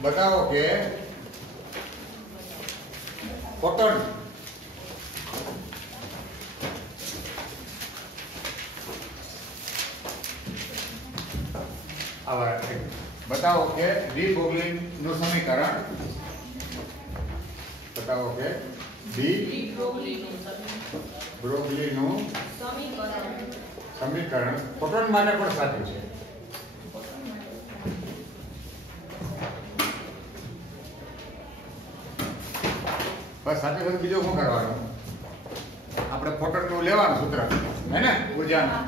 बताओ के फोटोन बताओ के डी ब्रोगली નું સમીકરણ बताओ के डी ब्रोगली નું સમીકરણ ફોટોન માટે પણ સાચું છે બસ સાચું છે બીજો શું કરવાનું આપણે ફોટોન નું લેવાનું સૂત્ર હે ને ઊર્જાનું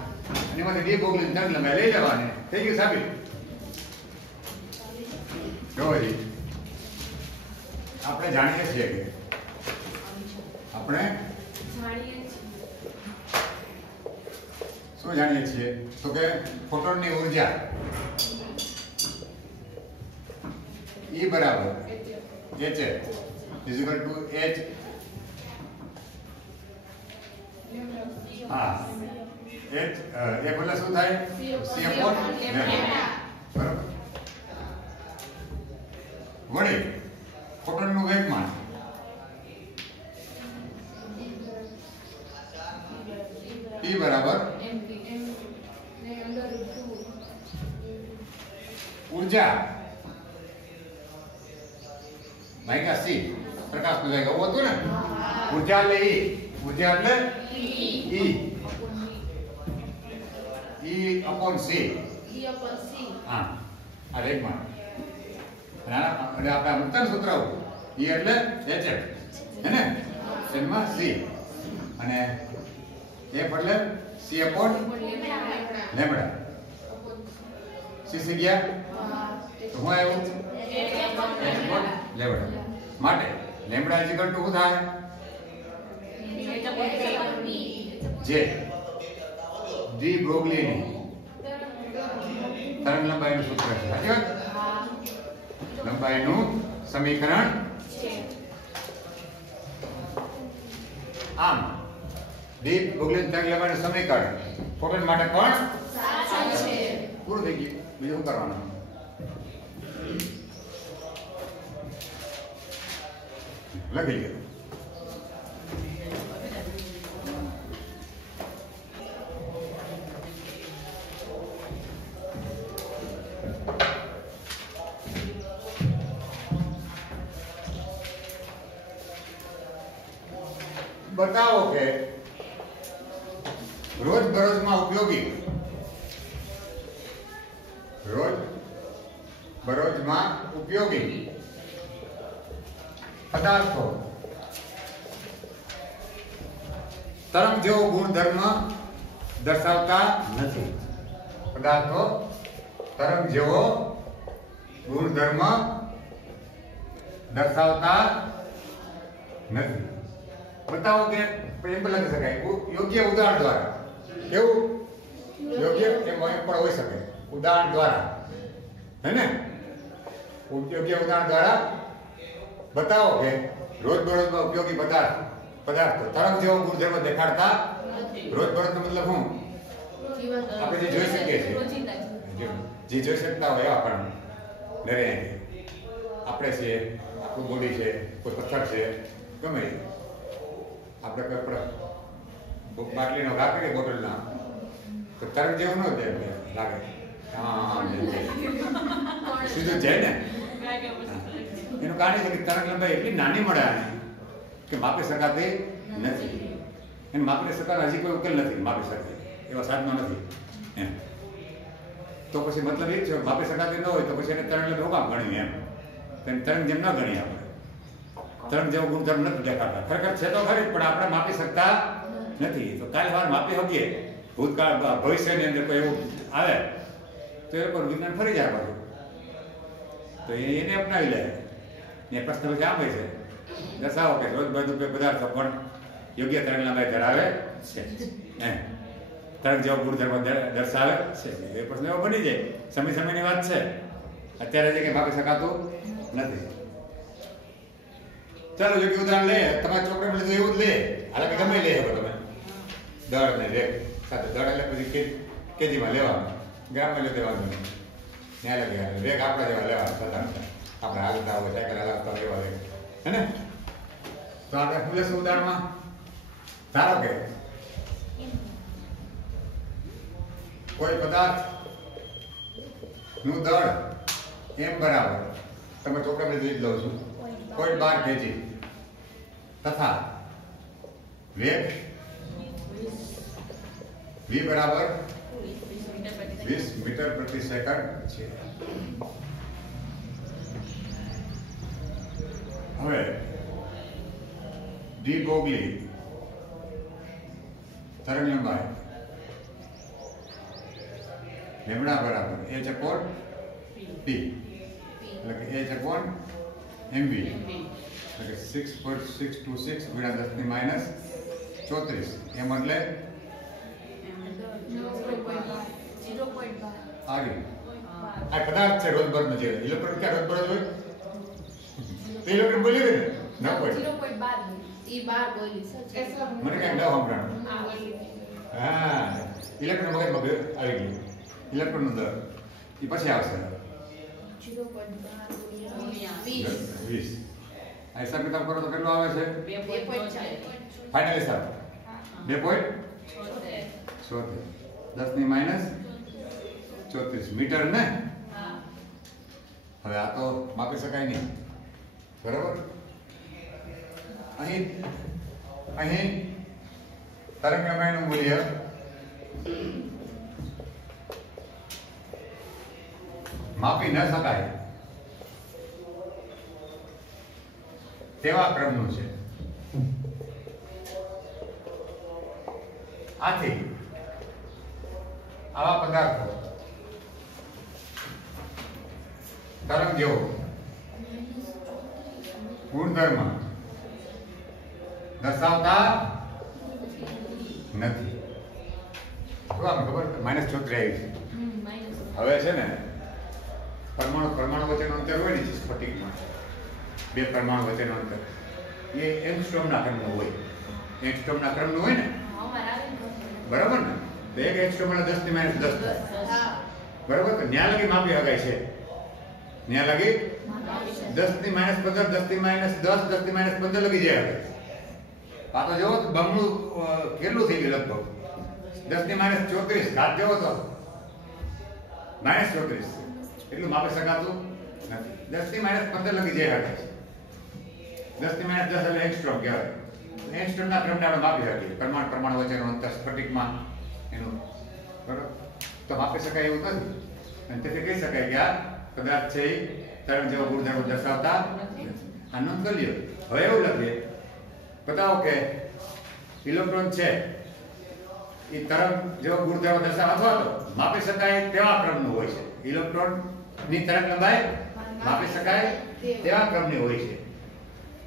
એમાંથી ડી બ્રોગલી તરંગ લંબાઈ લઈ લેવાની થઈ ગયું સાબિત જોઈ આપણે જાણીએ છીએ કે આપણે શું જાણીએ છીએ તો કે ફોટોનની ઊર્જા E બરાબર H ઇઝિકલ ટુ H હા H એક એટલે શું થાય C અપોન બરાબર વળી ફોટોનનું વેગમાન E બરાબર ऊर्जा भाई सी प्रकाश में जाएगा वो तो ना ऊर्जा ले ऊर्जा એટલે E upon C हाँ આ વેગમાન અને આપણે મુક્તન સૂત્ર E એટલે H હે ને એમાં C અને F એટલે C upon લેમ્બડા C से गया तो હું આવ્યું લેમ્બડા માટે લેમ્બડા ઇક્વલ ટુ શું થાય જે ડી બ્રોગલીની તરંગ લંબાઈનું સૂત્ર છે સાચી વાત લંબાઈનું સમીકરણ આમ ડી બ્રોગલીની તરંગ લંબાઈનું સમીકરણ ફોટોન માટે પણ સાચું છે પૂરું થઈ ગયું બીજું શું કરવાનું લખી લે बताओ के रोज बरोज में उपयोगी रोज बरोज में उपयोगी पदार्थों तरंग जेवो गुणधर्म दर्शावता नहीं पदार्थों तरंग जेवो गुणधर्म दर्शावता नहीं बताओ के एम लगी सके योग्य उदाहरण द्वारा केवू योग्य पर हो सके उदाहरण द्वारा है ने योग्य उदाहरण द्वारा बताओ के रोज बरोज में उपयोगी पदार्थ तरंग जेवो गुणधर्म देखाड़ता रोज बरोज मतलब हूँ આપણે જે જોઈ શકીએ છીએ જે જોઈ શકતા હોય આપણે ડરે આપણે છીએ આપણું બોડી છે કોઈ પથ્થર છે ગમે આપણે બાટલીનો ઘા કરીએ બોટલના તો તરંગ જેવું ન લાગે હા સીધું જાય ને એનું કારણ છે કે તરંગ લંબાઈ એટલી નાની મળે કે માપી શકાતી નથી એને માપી શકાતા હજી કોઈ ઉકેલ નથી માપી શકે એવા સાધનો નથી એમ તો પછી મતલબ એ જ છે માપી શકાતી ન હોય તો પછી એને તરંગ લંબાઈ કામ ગણ્યું એમ તરંગ જેમ ન ગણીએ આપણે તરંગ જેવો ગુણધર્મ નથી દેખાતા ખરેખર છે તો ખરી પણ આપણે માપી શકતા નથી તો કાલે વાર માપી શકીએ ભૂતકાળ ભવિષ્યની અંદર કોઈ એવું આવે તો એ પર વિજ્ઞાન ફરી જાય પાછું તો એને અપનાવી લે એ પ્રશ્ન પછી આમ હોય છે દર્શાવો કે રોજબરોજ પદાર્થો પણ યોગ્ય તરંગ લંબાઈ ધરાવે છે એમ તરંગ જેવો ગુણધર્મ દર્શાવે છે એ પ્રશ્ન એવો બની જાય સમયની વાત છે અત્યારે જે કંઈ માપી શકાતું નથી ચાલો યોગ્ય ઉદાહરણ લે તમારા ચોકડીમાં લીધું એવું જ લે હાલ કે ગમે લે હવે તમે દળ ને રેક સાથે દળ એટલે પછી કેજીમાં લેવાનું ગ્રામમાં લઈ દેવાનું ત્યાં લઈ રેક આપણા જેવા લેવાનું સાધારણ આપણે હાલતા હોય સાયકલ હલાવતા હોય એવા હે ને. તો આપણે શું લેશું ઉદાહરણમાં? ધારો કે કોઈ પદાર્થ નું દળ m બરાબર, તમે ચોકડા પર જોઈ જ લઉં છું, 0.12 kg તથા વેગ v બરાબર 20 મીટર પ્રતિ સેકન્ડ છે. હવે ડી બોગલી તરંગ લંબાઈ લેમ્બડા બરાબર h upon p એટલે કે h upon mv એટલે કે 6.626 ગુણ્યા 10 ની માઈનસ 34 એમ એટલે આગે આ પદાર્થ છે રોજબરોજનો છે. ઇલેક્ટ્રોન ક્યાં રોજબરોજ હોય? તે ઇલેક્ટ્રોન બોલી ગઈ ને ન કોઈ 0.12 ઈ 12 બોલી છે. મને કઈ ન સંભળાણું. હા ઇલેક્ટ્રોન મગજમાં આવી ગયું. ઇલેક્ટ્રોન નો દર એ પછી આવશે 20. આ હિસાબ કિતાબ કરો તો કેટલો આવે છે? 2.4 ફાઇનલ હિસાબ 2.76 10 ની માઈનસ 34 મીટર ને. હવે આ તો માપી શકાય નહીં, બરાબર. અહીં તરંગ લંબાઈનું મૂલ્ય માપી ન શકાય તેવા ક્રમનું છે. આથી આવા પદાર્થો તરંગ જેવો ગુણધર્મ દર્શાવતા નથી. શું આપણે ખબર? -34 આવી છે. હવે છે ને પરમાણુ વચ્ચેનું અંતર હોય ને સ્ફટિકમાં, બે પરમાણુ વચ્ચેનું અંતર એ એંગસ્ટ્રોમના ક્રમનું હોય. એંગસ્ટ્રોમના ક્રમનું હોય ને, બરાબર ને? તો એક એંગસ્ટ્રોમ એટલે 10 ની માઈનસ 10 થાય, બરાબર. તો ન્યા લગી માપી શકાય છે. ન્યા લગી 10 ની માઈનસ 15, 10 ની માઈનસ 10, 10 ની માઈનસ 15 લગી જાય. હવે આ તો જોવો બમણું કેટલું થઈ ગયું લગભગ 10 ની માઈનસ 34 ઘાત જેવો તો માઈનસ 34 એટલું માપી શકાતું નથી. 10 ની માઈનસ 15 લગી જાય. 10 ની માઈનસ 10 એટલે એંગસ્ટ્રોમ કહેવાય. એંગસ્ટ્રોમના ક્રમને આપણે માપી શકીએ. પરમાણુ વચ્ચેનું અંતર સ્ફટિકમાં એનું, બરાબર. તો માપી શકાય એવું નથી, અને તેથી કહી શકાય કે આ પદાર્થ છે એ તરંગ જેવો ગુણધર્મ દર્શાવતા નથી. આ નોંધ કરી લ્યો. હવે એવું લખીએ, બતાવો કે ઇલેક્ટ્રોન છે એ તરંગ જેવો ગુણધર્મ દર્શાવવા અથવા તો માપી શકાય તેવા ક્રમનું હોય છે. ઇલેક્ટ્રોન ની તરંગ લંબાઈ માપી શકાય તેવા ક્રમની હોય છે.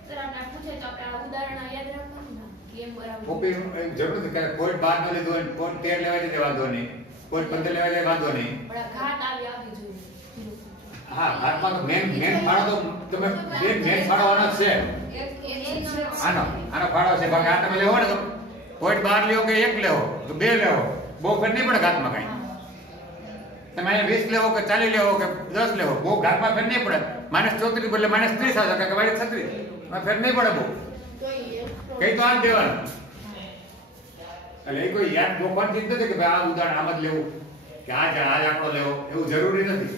સર આપણે પૂછે તો આપણે આ ઉદાહરણ યાદ રાખવાનું ને કેમ બરાબર કોપી જરૂર નથી. કે કોઈ 12 નો લીધો હોય, કોઈ 13 લેવા દે વાંધો નહીં, કોઈ 15 લેવા દે વાંધો નહીં. પણ આ ઘાટ આવી જોઈએ. હા, ઘાટમાં તો મેન ફાળો તો તમે મેન ફાળવાનો જ છે. આનો ફાળો છે. બાકી આ તમે લેવો ને તો કોઈ 12 લેવો કે 1 લેવો તો 2 લેવો, બહુ ફેર નહીં પડે ઘાતમાં કઈ. તમે અહીંયા 20 લેવો કે 40 લેવો કે 10 લેવો, બહુ ઘાતમાં ફેર નહીં પડે. -34 બદલે -30 આવશે કે -36 ફેર નહીં પડે બહુ. કઈ તો આમ દેવાનું. એટલે એ કોઈ યાદ ગોખવાની ચીજ નથી કે ભાઈ આ ઉદાહરણ આમ જ લેવું કે આ આંકડો લેવો, એવું જરૂરી નથી.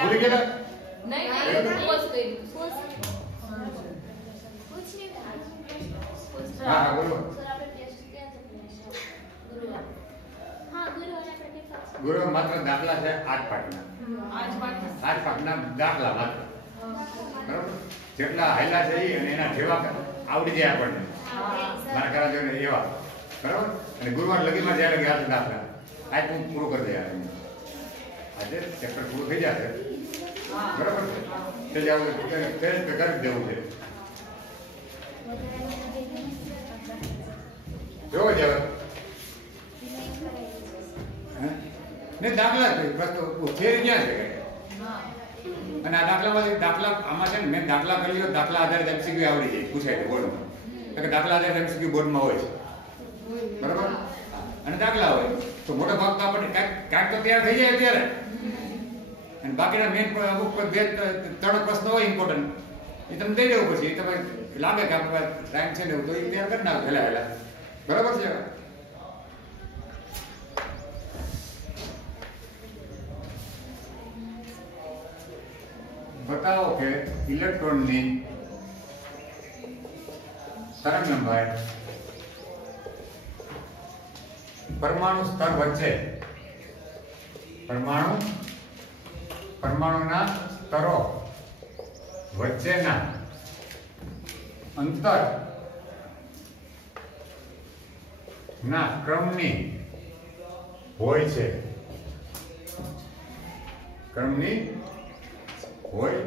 ભૂલી ગયા? હા હા બોલો. ગુરુ માત્ર દાખલા છે 8 પાઠના. 8 પાઠના દાખલા માત્ર, બરાબર. જેટલા હાયલા છે એ અને એના જેવા આવડી જાય આપણને, મારા કરા જોઈને એવા, બરાબર. અને ગુરુવાર લગીમાં જ્યાં લગી હાથ દાખલા આજ હું પૂરું કરી દે. આજે ચેપ્ટર પૂરું થઈ જશે, બરાબર છે. તે જ આવું કરી દેવું છે. જોવો જ હવે ને દાખલા પ્રશ્નો થિયરી ક્યાં છે? અને આ દાખલામાં આમાં છે ને મેં દાખલા કરી લો, દાખલા આધારિત MCQ આવડી જાય, પૂછાય છે બોર્ડમાં. કે દાખલા જે એમસીક્યુ બોર્ડમાં હોય છે બરાબર અને દાખલા હોય તો મોટા ભાગ તો આપણને કાંઈક તો તૈયાર થઈ જાય અત્યારે અને બાકીના મેઇન અમુક બે ત્રણ પ્રશ્નો હોય ઇમ્પોર્ટન્ટ એ તમે દઈ દેવું પછી તમે લાગે કે આપણે ટાઈમ છે ને તો એ તૈયાર કરી નાખો પહેલા બરાબર છે बताओ कि इलेक्ट्रॉन ની तरंग लंबाई परमाणु स्तर वच्चे परमाणुना स्तरो वच्चेना अंतर ना क्रमनी होय छे क्रमनी હોય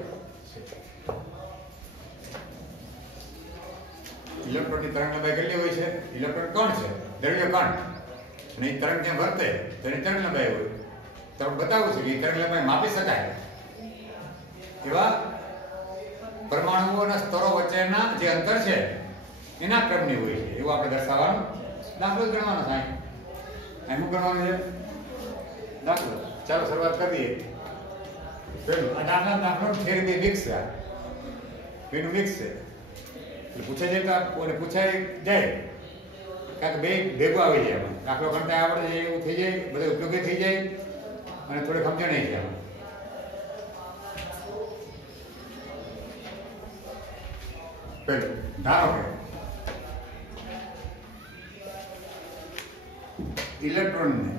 ઇલેક્ટ્રોનની તરંગ લંબાઈ કેટલી હોય છે ઇલેક્ટ્રોન કણ છે દ્રવ્ય કણ અને એ તરંગ જ્યાં વર્તે તેની તરંગ લંબાઈ હોય તો બતાવવું છે કે એ તરંગ લંબાઈ માપી શકાય એવા પરમાણુઓના સ્તરો વચ્ચેના જે અંતર છે એના ક્રમની હોય છે એવું આપણે દર્શાવવાનું દાખલો ગણવાનો થાય એમ ગણવાનું છે દાખલો ચાલો શરૂઆત કરીએ પેલું આ દાખલો ફેર બે મિક્સ છે બેનું મિક્સ છે એટલે પૂછાઈ જાય તો કોને પૂછાઈ જાય કારણ કે બે ભેગું આવી જાય દાખલો ગણતા આવડે જાય એવું થઈ જાય બધું ઉપયોગી થઈ જાય અને થોડી સમજણ આવી જાય પેલું ધારો કે ઇલેક્ટ્રોનને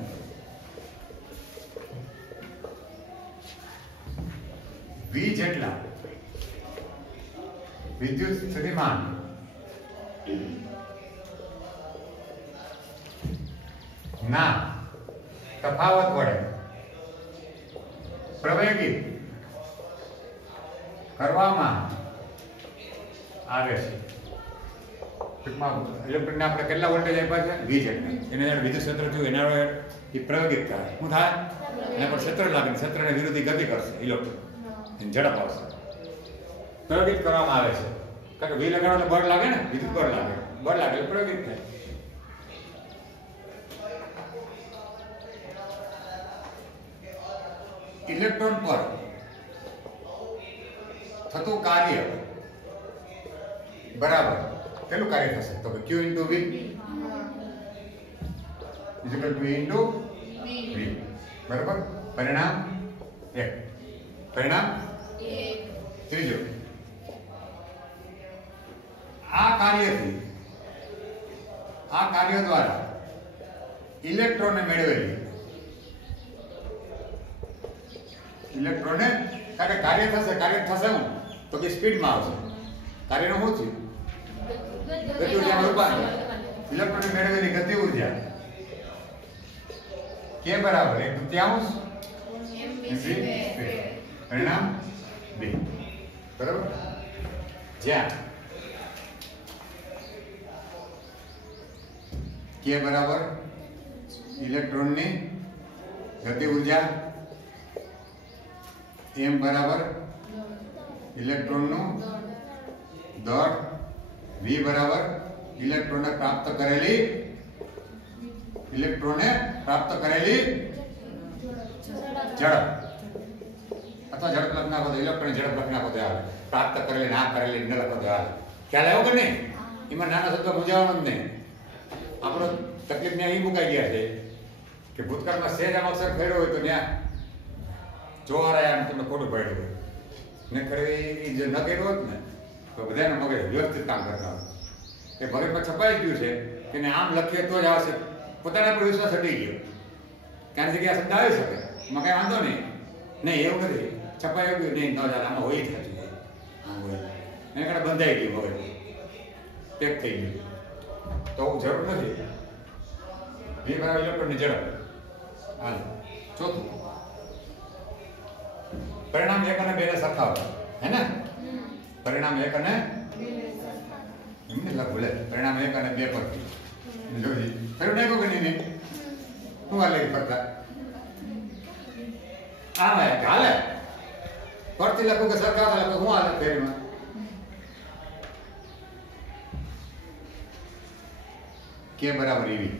V જેટલા વિદ્યુત સ્થિતિમાન ના તફાવત વડે પ્રવેગિત કરવામાં આવે છે ટૂંકમાં ઇલેક્ટ્રોનને આપણે કેટલા વોલ્ટેજ આપ્યા છે V જેટલા એને જ્યારે વિદ્યુત ક્ષેત્ર થયું એના એ પ્રવેગિત થાય શું થાય એના પર ક્ષેત્ર લાગે ક્ષેત્રને વિરુદ્ધ ગતિ કરશે ઇલેક્ટ્રોન ઝડપ આવશે પ્રયોગિત કરવામાં આવે છે કારણ કે વી લગાડો તો બળ લાગે ને વિદ્યુત બળ લાગે એટલે પ્રયોગિત થાય ઇલેક્ટ્રોન પર થતું કાર્ય બરાબર કેટલું કાર્ય થશે તો Q into V is equal to E into V બરાબર પરિણામ 1 પરિણામ ત્રીજું આ કાર્ય દ્વારા ઇલેક્ટ્રોનને મેળવેલી ઇલેક્ટ્રોનને કાર્ય થશે હું તો કે સ્પીડમાં આવશે કાર્યનું શું થયું ગતિ ઉર્જામાં રૂપાંતર ઇલેક્ટ્રોનને મેળવેલી ગતિ ઉર્જા કે બરાબર 1/3 પરિણામ 2 બરાબર જ્યાં કે બરાબર ઇલેક્ટ્રોનની ગતિ ઉર્જા m બરાબર ઇલેક્ટ્રોનનું દળ v બરાબર ઇલેક્ટ્રોનને પ્રાપ્ત કરેલી ઝડપ અથવા ઝડપ લખના હોય ઇલેક્ટ્રોન ઝડપ લખના હોય આવે પ્રાપ્ત કરેલી ના કરેલી ન લખો આવે ખ્યાલ આવ્યો કે નહીં એમાં નાના શબ્દ મૂંઝાવાનો જ નહીં આપણો તકલીફ ને અહીં મુકાઈ ગયા છે કે ભૂતકાળમાં સહેજ આમ અક્ષર ફેર્યો હોય તો ત્યાં જોવા રહ્યા તમને ખોટું પડ્યું હોય ને ખરી જે ન કર્યો હોત ને તો બધાને મગજ વ્યવસ્થિત કામ કરતા હોય એ મગજમાં છપાઈ ગયું છે કે આમ લખીએ તો જ આવશે પોતાના પર વિશ્વાસ હટી ગયો કારણ જગ્યા શબ્દ આવી શકે એમાં કઈ વાંધો નહીં એવું નથી છપાઈ ગયું નહીં ન ચાલે આમાં હોય જ નથી આમ હોય એને કારણે બંધાઈ ગયું મગજ પેક થઈ ગયું તો જરૂર નથી વી બરાબર ઇલેક્ટ્રોનની ઝડપ હાલ ચોથું પરિણામ 1 અને 2 ને સરખાવો હે ને પરિણામ 1 અને એમને લખ બોલે પરિણામ 1 અને 2 પરથી જોજી ફેર નાખો કે નહીં હું આ લઈ ફરતા આમાં હાલે પરથી લખું કે સરખાવતા લખું હું હાલે ફેરમાં કે બરાબર એવી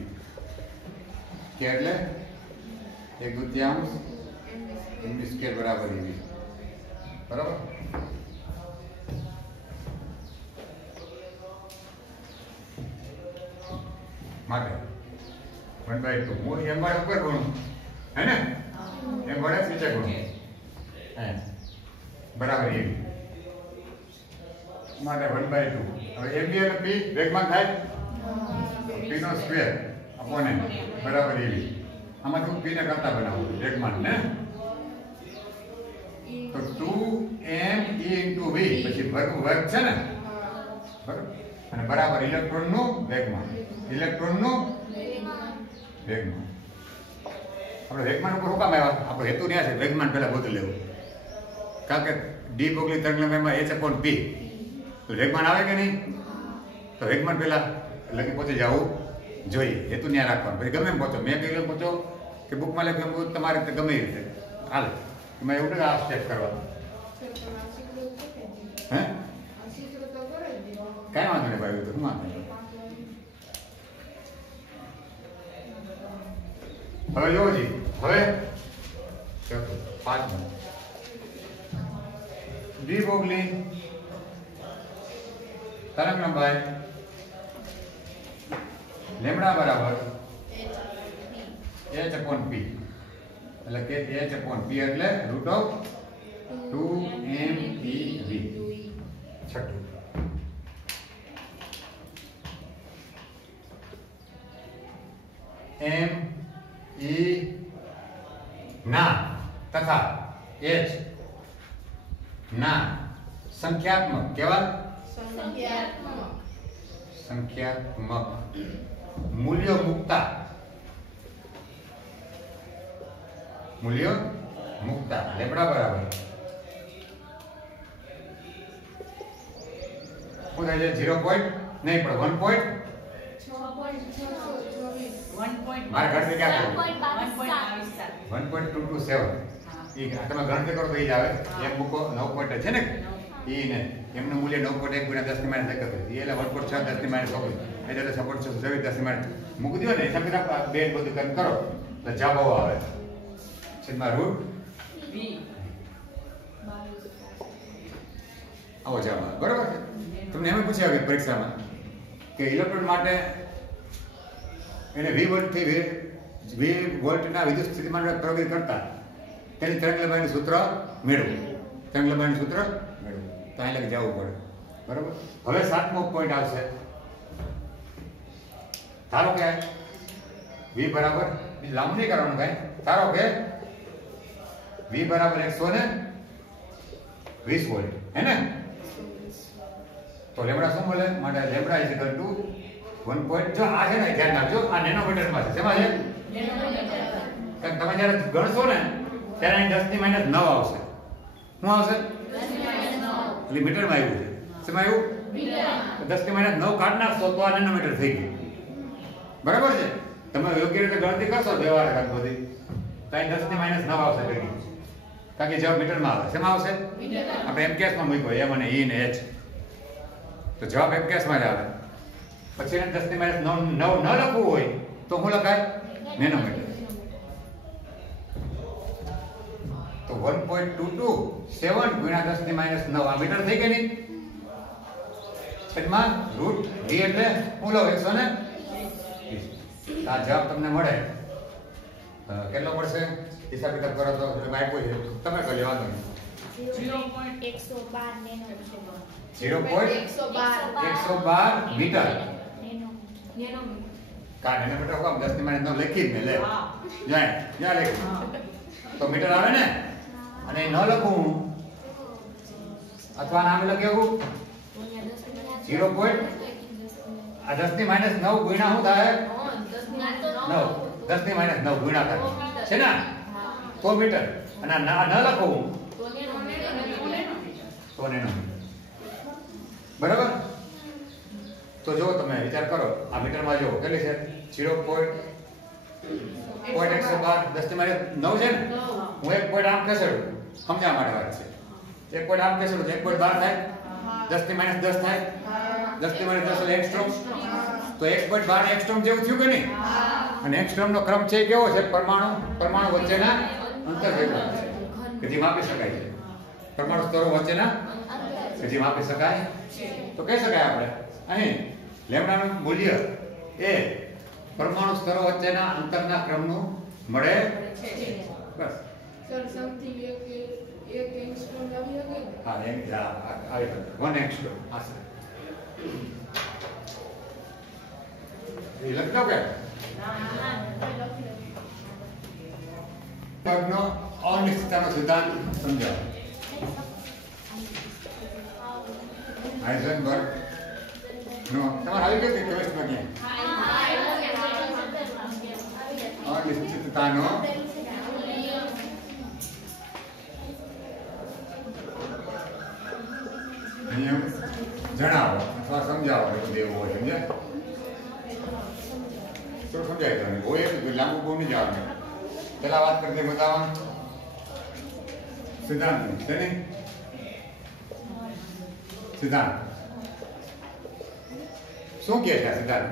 કે એટલે 1/2 mv સ્ક્વેર બરાબર એવી બરાબર માટે 1/2 હું એમ બાર ઉપર ગણું હે ને એમ બરાબર નીચે ગણું હે બરાબર એવી માટે 1/2 હવે mv અને p વેગમાન થાય p નો સ્ક્વેર અપોન n બરાબર એવી આમાં તું p ને કરતા બનાવો વેગમાન ને તો 2m e v પછી વર્ગ છે ને બરાબર અને બરાબર ઇલેક્ટ્રોન નું વેગમાન આપણે વેગમાન ઉપર હુકામ આવ્યા આપણો હેતુ ન્યા છે વેગમાન પહેલા ગોતી લેવું કારણ કે ડી બોગલી તરંગલંબાઈમાં h upon p તો વેગમાન આવે કે નહીં તો વેગમાન પહેલા લગી પહોંચી જવું જોઈએ હેતુ ન્યા રાખવાનું પછી ગમે એમ પહોંચો મેં કહ્યું પહોંચો કે બુકમાં લખ્યું એમ તમારે ગમે એ રીતે હાલે એમાં એવું નથી આ સ્ટેપ કરવાનું હે કાંઈ વાંધો નહીં ભાઈ તો શું વાંધો નહીં હવે જોવો જી હવે 5 ડી બોગલી તરંગલંબાઈ લેમ્ડા બરાબર h upon p એટલે કે h upon p એટલે √2mev છઠ્ઠું m e ના તથા h ના સંખ્યાત્મક કેવા સંખ્યાત્મક મૂલ્ય મુક્તા લેમ્ડા બરાબર શું થાય છે 0 પોઈન્ટ નહીં પણ 1 પોઈન્ટ મારે ગણતરી ક્યાં કરવી 1.227 ઈ તમે ગણતરી કરો તો ઈ જ આવે એમ મૂકો 9 પોઈન્ટ છે ને ઈ ને એમનું મૂલ્ય 9.1 × 10 ની માઈનસ 1 ઈ એટલે 1.6 10 ની માઈનસ 9 એટલે સપોર્ટ 26 10 ની માઈનસ મૂકી દો ને હિસાબ કિતાબ બે બધું કરી કરો તો જવાબ આવો આવે છેદમાં √v આવો જવાબ આવે બરાબર તમને એમ પૂછ્યા કે પરીક્ષામાં કે ઇલેક્ટ્રોન માટે એને v વોલ્ટ થી v વોલ્ટના વિદ્યુત સ્થિતિમાન પ્રયોગ કરતા તેની તરંગલંબાઈનું સૂત્ર મેળવો તો અહીં લગી જવું પડે બરાબર હવે 7મો પોઈન્ટ આવશે ધારો કે v બરાબર લાંબુ નહીં કરવાનું કાંઈ ધારો કે v બરાબર 120 વોલ્ટ હે ને તો લેમ્ડા શું મળે માટે લેમ્ડા ઇઝ ઇક્વલ ટુ 1. જો આ છે ને ધ્યાન રાખજો આ નેનોમીટરમાં છે શેમાં છે નેનોમીટર તમે જ્યારે ગણશો ને ત્યારે અહીં 10 ની માઈનસ 9 આવશે શું આવશે 10 ની માઈનસ 9 એટલે મીટરમાં આવ્યું છે શેમાં આવ્યું મીટરમાં 10 ની માઈનસ 9 કાઢ નાખશો તો આ નેનોમીટર થઈ ગયું બરાબર છે તમે યોગ્ય રીતે ગણતરી કરશો વ્યવહાર કાંઈ બધી તો અહીં 10 ની માઈનસ 9 આવશે ભેગી કારણ કે જવાબ મીટરમાં આવે શેમાં આવશે મીટરમાં આપણે એમ કેસમાં મૂક્યો m અને e ને h તો જવાબ એમ કેસમાં જ આવે પછી એને 10 ની માઈનસ 9 ન લખવું હોય તો શું લખાય નેનોમીટર તો 1.227 ગુણ્યા 10 ની માઈનસ 9 આ મીટર થઈ ગઈ નહીં છેદમાં √v એટલે હું લો 120 આ જવાબ તમને મળે કેટલો મળશે હિસાબ કિતાબ કરો તો આપ્યો છે તમે કરી લેવાનો 0.112 નેનોમીટર 0.112 મીટર કા નેનોમીટર હોમ 10 ની માઈનસ 9 લખી જ મે લે જ્યાં લખી તો મીટર આવે ને અને ન લખું અથવા નામ લખ્યું 0. આ 10 ની માઈનસ 9 ગુણ્યા શું થાય 10 ની માઈનસ 9 ગુણ્યા થાય છે ને તો મીટર અને ન લખું તો નેનોમીટર બરાબર તો જો તમે વિચાર કરો આ મીટરમાં જો કેટલી છે 0.112 10 ની માઈનસ 9 છે ને હું એક પોઈન્ટ આમ ખસેડું સમજવા માટે વાત છે એક પોઈન્ટ આમ ખસેડું તો 1.12 થાય 10 ની માઈનસ 10 થાય 10 ની માઈનસ 10 એટલે 1 સ્ટ્રોક તો 1.12 એંગસ્ટ્રોમ જેવું થયું કે નહીં? અને એંગસ્ટ્રોમનો ક્રમ છે કેવો છે? પરમાણુ વચ્ચેના અંતર જેવો કે જે માપી શકાય છે. પરમાણુ સ્તરો વચ્ચેના કે જે માપી શકાય. તો કહી શકાય આપણે અહીં લેમ્ડાનું મૂલ્ય એ પરમાણુ સ્તરો વચ્ચેના અંતરના ક્રમનું મળે બસ. સર સમથિંગ એક એંગસ્ટ્રોમ આવી શકે. હા આવી ગયું 1 એંગસ્ટ્રોમ. હા સર એ લખજો કે પગનો અનિશ્ચિતતાનો સિદ્ધાંત સમજાવો. હાઇઝનબર્ગ નો તમારે આવી ગયો કે કેમિસ્ટ્રીમાં ક્યાં અનિશ્ચિતતાનો નિયમ જણાવો અથવા સમજાવો એવું દેવું હોય. સમજ્યા? તો સમજાય તમને હોય એટલું લાંબુ બહુ નહીં જવાનું. પેલા વાત કરતી બતાવવાનું સિદ્ધાંત છે ને સિદ્ધાંત શું કહે છે સિદ્ધાંત?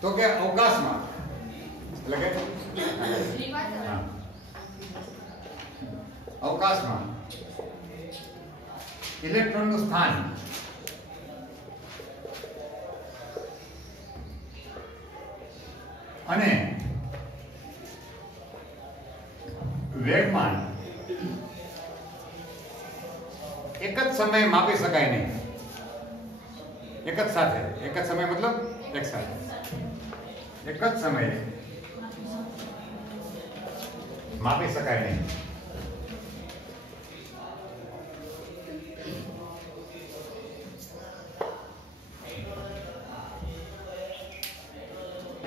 તો કે અવકાશમાં એટલે કે અવકાશમાં ઇલેક્ટ્રોનનું સ્થાન અને વેગમાન એક જ સમયે માપી શકાય નહીં. એક જ સાથે, એક જ સમય મતલબ એક સાથે, એક જ સમયે માપી શકાય નહીં.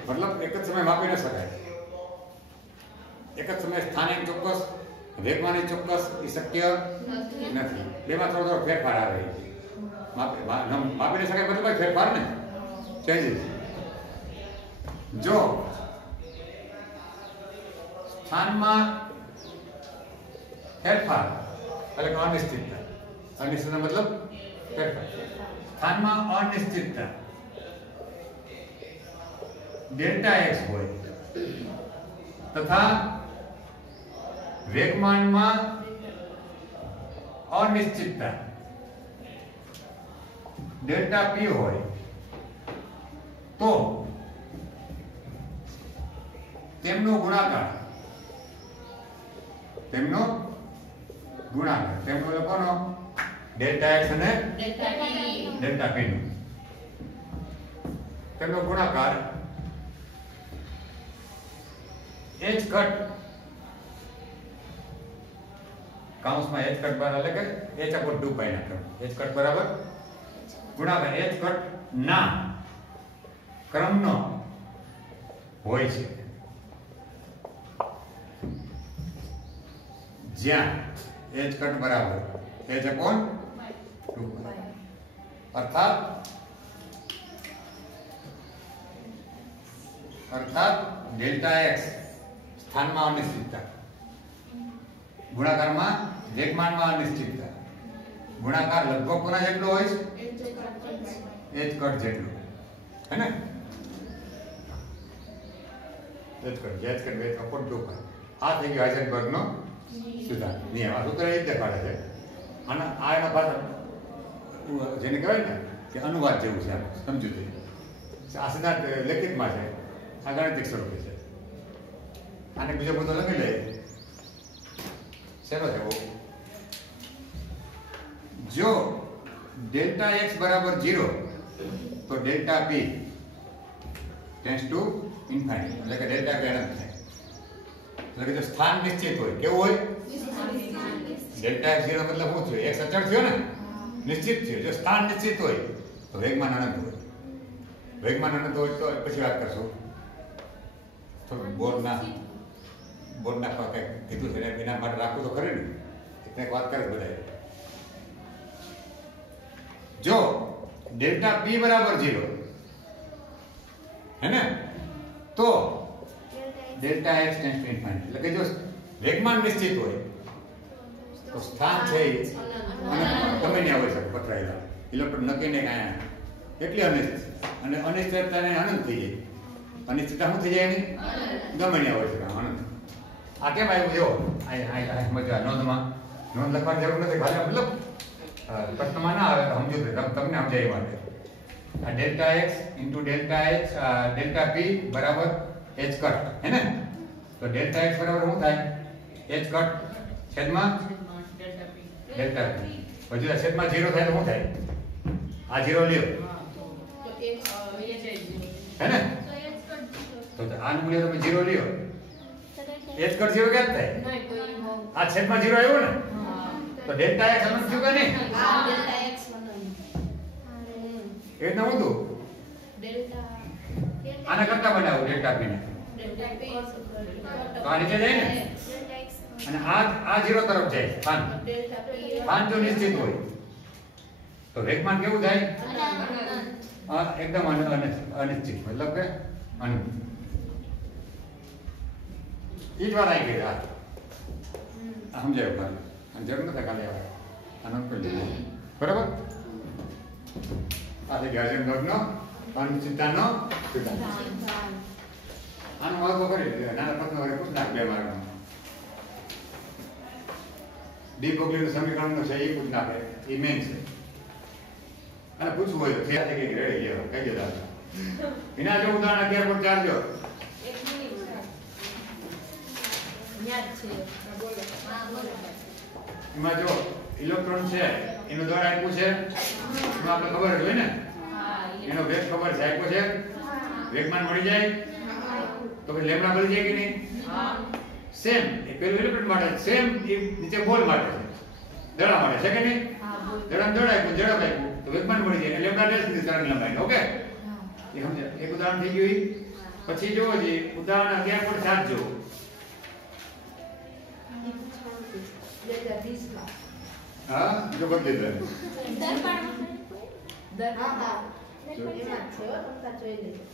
મતલબ એક જ સમય માપી ન શકાય. એક જ સમયે સ્થાનિક ચોક્કસ, વેગમાની ચોક્કસ એ શક્ય નથી. બેમાં થોડો ફેરફાર આવે. માપી ન શકાય મતલબ ફેરફાર ને ચેન્જીસ. જો સ્થાનમાં ફેરફાર એટલે કે અનિશ્ચિતતા. અનિશ્ચિતતા મતલબ ફેરફાર. સ્થાનમાં અનિશ્ચિતતા ડેલ્ટા એક્સ હોય તથા વેગમાનમાં અનિશ્ચિતતા ડેલ્ટા પી હોય તો તેમનો ગુણાકાર તેમનો લોકોનો ડેલ્ટા એક્સ અને ડેલ્ટા પી નો તેમનો ગુણાકાર h કટ કાઉન્સમાં h કટ બરાબર એટલે કે h upon 2 પાઈ ના ક્રમ. h કટ બરાબર ગુણાકાર h કટ ના ક્રમનો હોય છે જ્યાં h કટ બરાબર h upon 2 પાઈ અર્થાત ડેલ્ટા એક્સ સ્થાનમાં અનિશ્ચિતતા, ગુણાકારમાં વેગમાનમાં અનિશ્ચિતતા. ગુણાકાર લગભગ કોના જેટલો હોય છે? h કટ જેટલો. હે ને? h કટ upon 2 પાઈ. આ થઈ ગયો હાઇઝનબર્ગનો સિદ્ધાંત. નિયમ. આ સૂત્ર એ જ દેખાડે છે. અને આ એના પાછળ જેને કહેવાય ને કે અનુવાદ જેવું છે. સમજૂતી. આ સિદ્ધાંત લેખિતમાં છે. આ ગાણિતિક સ્વરૂપે છે. આને બીજો બધો લખી લે. શેનો છે? જો ડેલ્ટા એક્સ બરાબર 0 તો delta P tends to infinite એટલે કે ડેલ્ટા પી અનંત થાય. એટલે કે જો સ્થાન નિશ્ચિત હોય, કેવું હોય? ડેલ્ટા એક્સ 0 મતલબ શું થયો? એક્સ અચળ થયો ને, નિશ્ચિત થયો. જો સ્થાન નિશ્ચિત હોય તો વેગમાન અનંત હોય. વેગમાન અનંત હોય તો પછી વાત કરશું. બોર્ડના કંઈક કીધું છે એના માટે રાખવું તો ખરી ને. એક વાત કરે બધા. જો ડેલ્ટા પી બરાબર 0 હે ને તો delta x tends to infinite એટલે કે જો વેગમાન નિશ્ચિત હોય તો સ્થાન છે અનંત ગમે ત્યાં હોય શકે પથરાયેલા. ઇલેક્ટ્રોન નક્કી ને કાંઈ એટલી અનિશ્ચિત. અને અનિશ્ચિતતાને આનંદ થઈ જાય. અનિશ્ચિતતા શું થઈ જાય એની? ગમે ત્યાં હોય છે આનંદ. આ કેમ આવ્યું જો આ મજા નોંધમાં નોંધ લખવાની જરૂર નથી. ખાલી મતલબ પ્રશ્નમાં ના આવે તો સમજો તમને સમજાય એ માટે. આ delta x into delta H delta પી બરાબર એચ કટ હે ને? તો ડેલ્ટા એક્સ બરાબર શું થાય? એચ કટ છેદમાં ડેલ્ટા પી. પછી આ છેદમાં 0 થાય તો શું થાય? આ 0 લ્યો હે ને? તો આનું મૂલ્ય તમે 0 લ્યો. એચ કટ 0 ક્યાં થાય? આ છેદમાં 0 આવ્યો ને? તો ડેલ્ટા એક્સ અનંત થયું કે નહીં? એ રીતના હું તું આના કરતા બનાવું ડેલ્ટા પી ને. તો આ નીચે જાય ને? અને આ 0 તરફ જાય સ્થાન. સ્થાન જો નિશ્ચિત હોય તો વેગમાન કેવું થાય? એકદમ અનિશ્ચિત. મતલબ કે અનંત. ઈ જ વાત આવી ગઈ. આ સમજાયું ખાલી. અને જરૂર નથી ખાલી આવે આનંદ કરી લીધું. બરાબર? આ થઈ ગાર્જનનો અનિશ્ચિતતાનો સિદ્ધાંત. આનો વાતો કરી નાના પ્રશ્નો વડે પૂછ નાખ 2 માર્કનો. ડી બ્રોગલીનું સમીકરણનો છે એ પૂછ નાખે. એ મેન છે. અને પૂછવું હોય તો થયા થઈ ગઈ રેડી ગયો કહી દો દાદા. એના જો ઉદાહરણ 11.4 જો. એમાં જો ઇલેક્ટ્રોન છે એનું દળ આપ્યું છે. એમાં આપણે ખબર હોય ને એનો વેગ ખબર છે આપ્યો છે. વેગમાન મળી જાય તો કે લેમ્ડા મળી જાય કે નહીં? સેમ એ પેલું ઇલેક્ટ્રોન માટે સેમ એ નીચે બોલ માટે છે. દડા માટે છે કે નહીં? દડા આપ્યું ઝડપ આપ્યું તો વેગમાન મળી જાય. લેમ્ડા ડેશ ની તરંગ લંબાઈ. ઓકે એ સમજે. એક ઉદાહરણ થઈ ગયું. પછી જોવો જી ઉદાહરણ 11.7 જો. હા જો બદલી દે.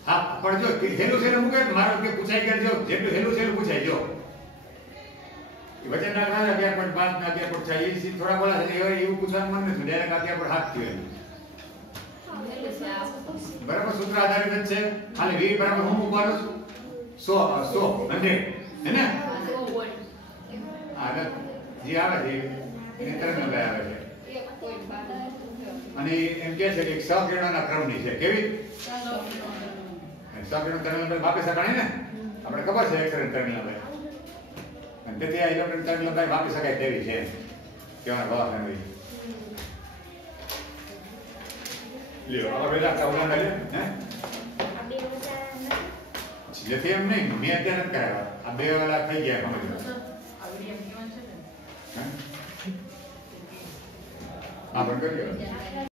હા પણ જો હેલું છે મૂકે મારો કે પૂછાઈ ગયા જો જેટલું હેલું છે પૂછાઈ જો. વચન ના ખાને 11.5 ના 11.6 એ થોડા બોલા છે એવું પૂછવાનું મન નથી. ડાયરેક્ટ 11.7 થયો. બરાબર સૂત્ર આધારિત જ છે. ખાલી v બરાબર હું મૂકવાનું છું 100 હે ને? આગળ જે આવે છે એને તરંગ લંબાઈ આવે છે. અને એમ કહે છે કે સહકિરણોના ક્રમની છે. કેવી? સહકિરણ તરંગ લંબાઈ માપી શકાય ને? આપણે ખબર છે એક્સરે તરંગ લંબાઈ. અને તેથી આ ઇલેક્ટ્રોન તરંગ લંબાઈ માપી શકાય તેવી છે. કેવાનો ભાવ નથી. લ્યો હવે પેલા ઉદાહરણ લે હે? જેથી એમ નહીં મેં અત્યારે નથી કરાવ્યા. આ 2 વાળા થઈ ગયા સમજો. હા પણ કર્યો